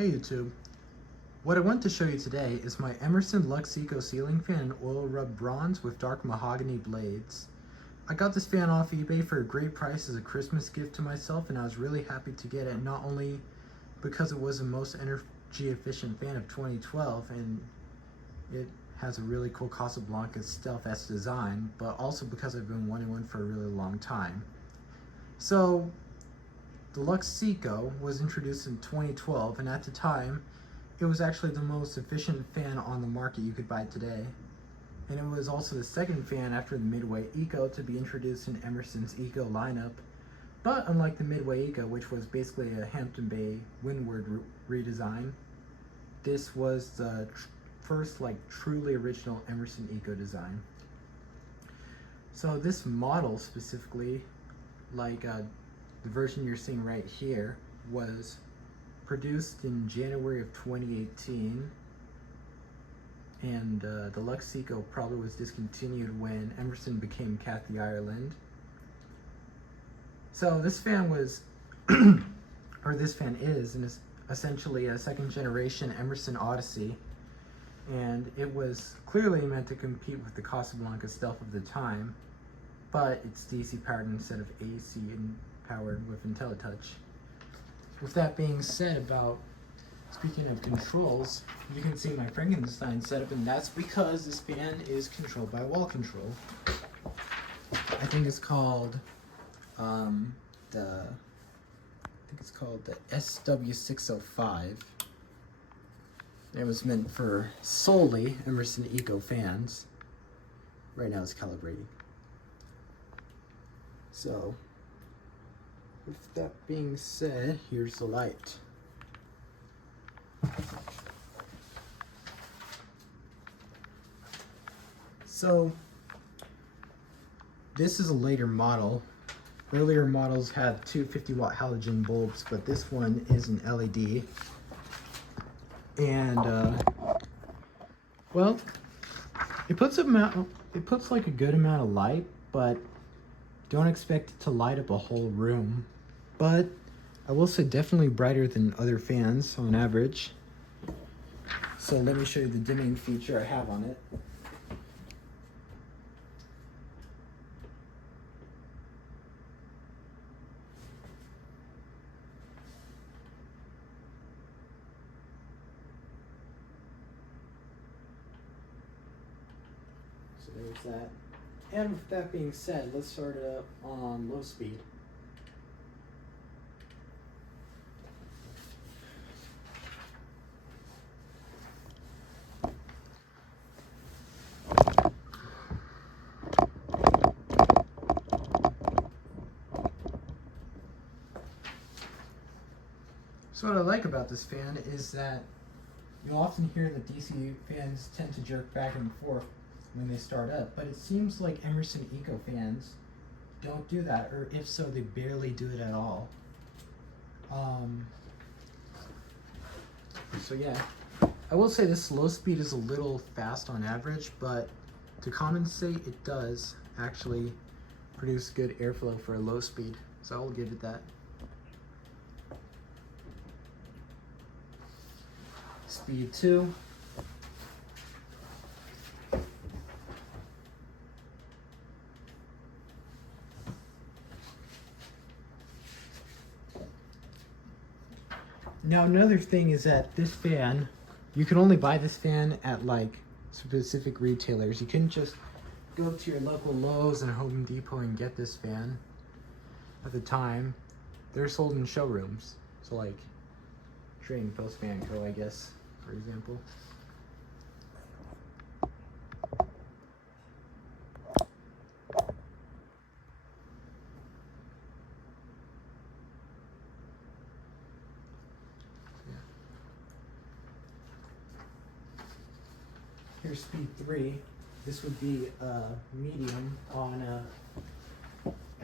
Hey YouTube. What I want to show you today is my Emerson Luxe Eco ceiling fan in oil rub bronze with dark mahogany blades. I got this fan off eBay for a great price as a Christmas gift to myself, and I was really happy to get it, not only because it was the most energy efficient fan of 2012 and it has a really cool Casablanca Stealth S design, but also because I've been wanting one for a really long time. So the Luxe Eco was introduced in 2012, and at the time it was actually the most efficient fan on the market you could buy today. And it was also the second fan after the Midway Eco to be introduced in Emerson's Eco lineup. But unlike the Midway Eco, which was basically a Hampton Bay windward redesign, this was the first truly original Emerson Eco design. So this model specifically, the version you're seeing right here, was produced in January of 2018, and the Luxe Eco probably was discontinued when Emerson became Cathy Ireland. So this fan was, or this fan is essentially a second generation Emerson Odyssey, and it was clearly meant to compete with the Casablanca Stealth of the time, but it's DC powered instead of AC and powered with IntelliTouch. With that being said, speaking of controls, you can see my Frankenstein setup, and that's because this fan is controlled by wall control. I think it's called the SW605. It was meant for solely Emerson Eco fans. Right now it's calibrating. So, with that being said, here's the light. So, this is a later model. Earlier models had two 50-watt halogen bulbs, but this one is an LED. And, well, it puts like a good amount of light, but don't expect it to light up a whole room. But I will say definitely brighter than other fans on average. So let me show you the dimming feature I have on it. So there's that. And with that being said, let's start it up on low speed. So what I like about this fan is that you'll often hear that DC fans tend to jerk back and forth when they start up, but it seems like Emerson Eco fans don't do that, or if so, they barely do it at all. So yeah, I will say this low speed is a little fast on average, but to compensate, it does actually produce good airflow for a low speed, so I'll give it that. Speed 2. Now another thing is that this fan, you can only buy this fan at specific retailers. You couldn't just go to your local Lowe's and Home Depot and get this fan. At the time, they're sold in showrooms. So like Trading Post Fan Co., I guess, for example. Here's speed 3. This would be a medium on a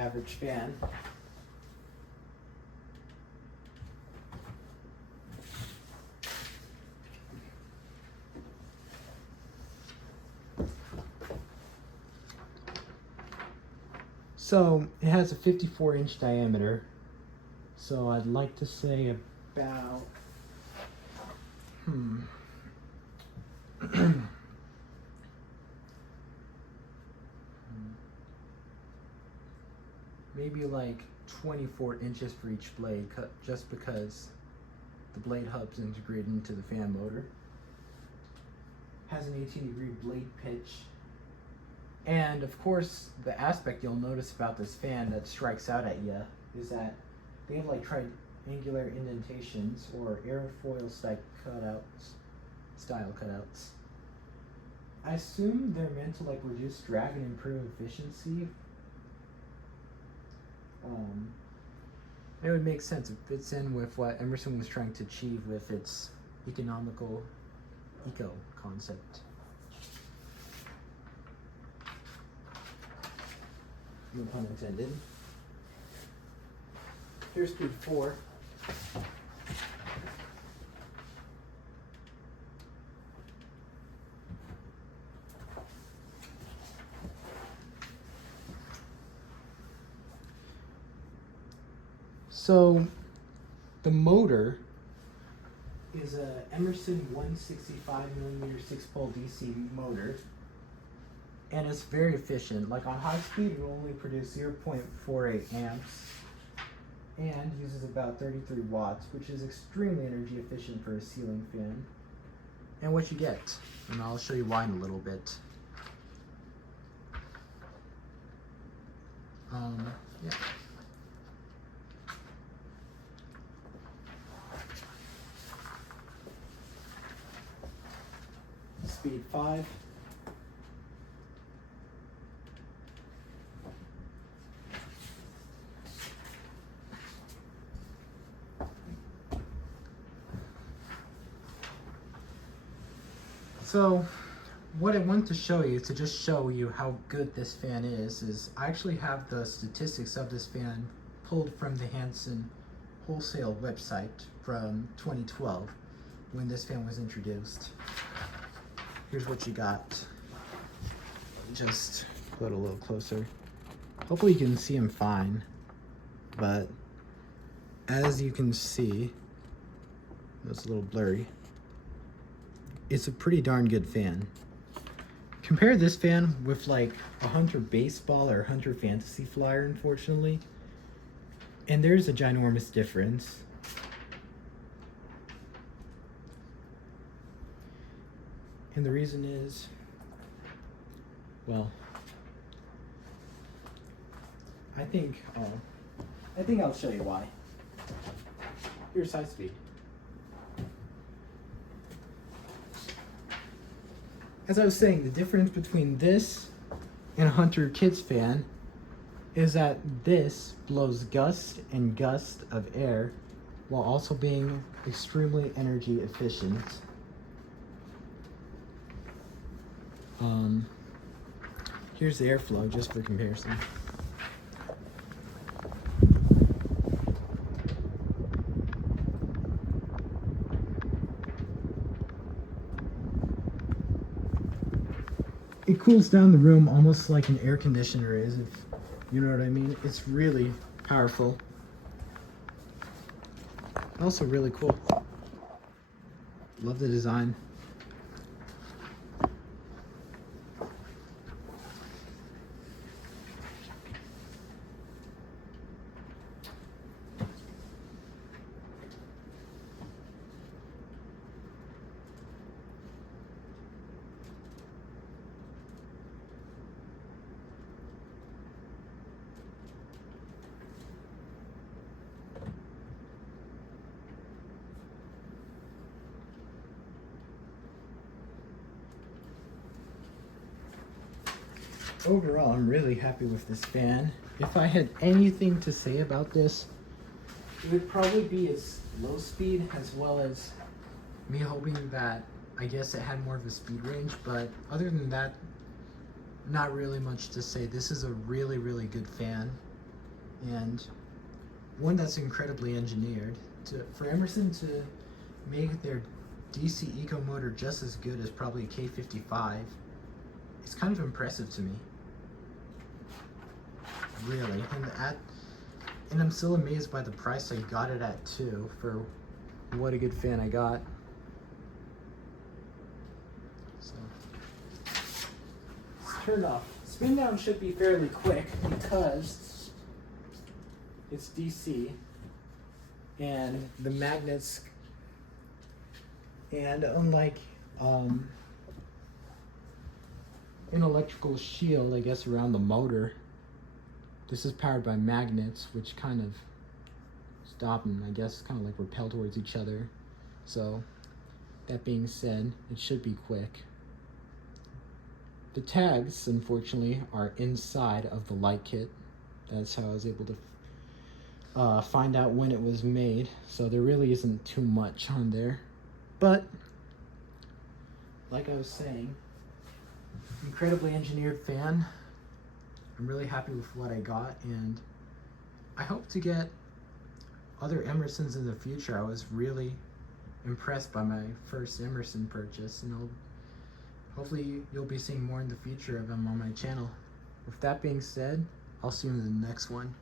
average fan. So it has a 54-inch diameter. So I'd like to say about Maybe like 24 inches for each blade, just because the blade hub's integrated into the fan motor. Has an 18-degree blade pitch. And of course, the aspect you'll notice about this fan that strikes out at you is that they have like triangular indentations or airfoil style cutouts. I assume they're meant to like reduce drag and improve efficiency. It would make sense. It fits in with what Emerson was trying to achieve with its economical eco concept. No pun intended. Here's speed 4. So the motor is a Emerson 165mm 6-pole DC motor, and it's very efficient. Like on high speed, it will only produce 0.48 amps and uses about 33 watts, which is extremely energy efficient for a ceiling fan. And what you get, and I'll show you why in a little bit. Yeah. Speed 5. So what I want to show you, to just show you how good this fan is I actually have the statistics of this fan pulled from the Hanson wholesale website from 2012 when this fan was introduced. Here's what you got. Just put it a little closer. Hopefully you can see him fine, but as you can see, it's a little blurry. It's a pretty darn good fan. Compare this fan with like a Hunter Baseball or Hunter Fantasy Flyer, unfortunately, and there's a ginormous difference. And the reason is, well, I think I'll show you why. Here's high speed. As I was saying, the difference between this and a Hunter Kids fan is that this blows gust and gust of air while also being extremely energy efficient. Here's the airflow just for comparison. It cools down the room almost like an air conditioner is, if you know what I mean. It's really powerful. Also really cool. Love the design. Overall, I'm really happy with this fan. If I had anything to say about this, it would probably be its low speed, as well as me hoping that I guess it had more of a speed range, but other than that, not really much to say. This is a really, really good fan, and one that's incredibly engineered. For Emerson to make their DC Eco motor just as good as probably a K55, it's kind of impressive to me. Really. And I'm still amazed by the price I got it at too, for what a good fan I got. turn off. Spin down should be fairly quick because it's DC and the magnets, and unlike an electrical shield, I guess, around the motor, this is powered by magnets, which kind of stop and I guess kind of like repel towards each other. So that being said, it should be quick. The tags, unfortunately, are inside of the light kit. That's how I was able to find out when it was made. So there really isn't too much on there. But, like I was saying, incredibly engineered fan. I'm really happy with what I got, and I hope to get other Emersons in the future. I was really impressed by my first Emerson purchase, and hopefully you'll be seeing more in the future of them on my channel. With that being said, I'll see you in the next one.